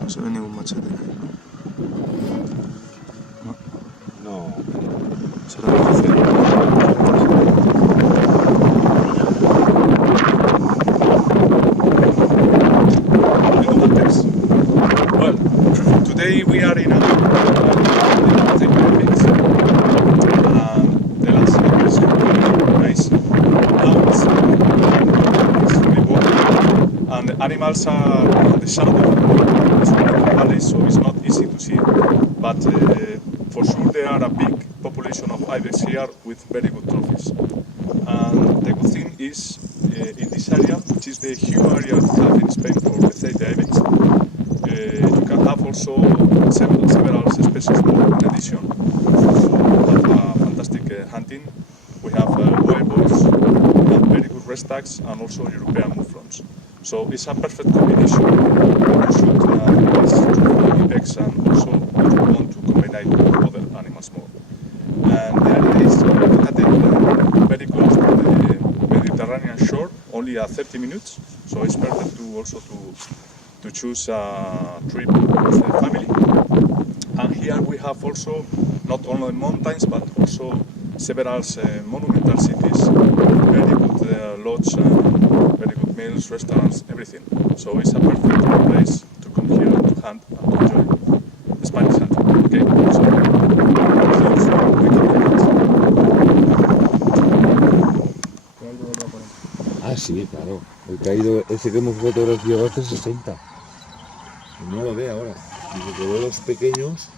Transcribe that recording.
No se ve ningún machete. No. Será difícil. Well, today we are in a Beceite Ibex. The landscape is really nice. Now it's extremely warm, and the animals are in the shadow. Valley, so it's not easy to see, but for sure there are a big population of ibex here with very good trophies. And the good thing is, in this area, which is the huge area we have in Spain for Beceite Ibex, you can have also several species more in addition. So we have fantastic hunting. We have weibos, we have very good restags, and also European muflons. So it's a perfect combination to shoot ibex and also want to combine with other animals more. And the area is located very close to the Mediterranean shore, only 30 minutes. So it's perfect to also to choose a trip with the family. And here we have also not only mountains but also several monumental cities, very good lodge, very good meals, restaurants, everything. So it's a perfect place to come here to hunt and to enjoy the Spanish hunting. Okay, so Ah, sí, claro. El caído, ese que hemos fotografiado hace 60. No lo ve ahora. Dice que ve los pequeños.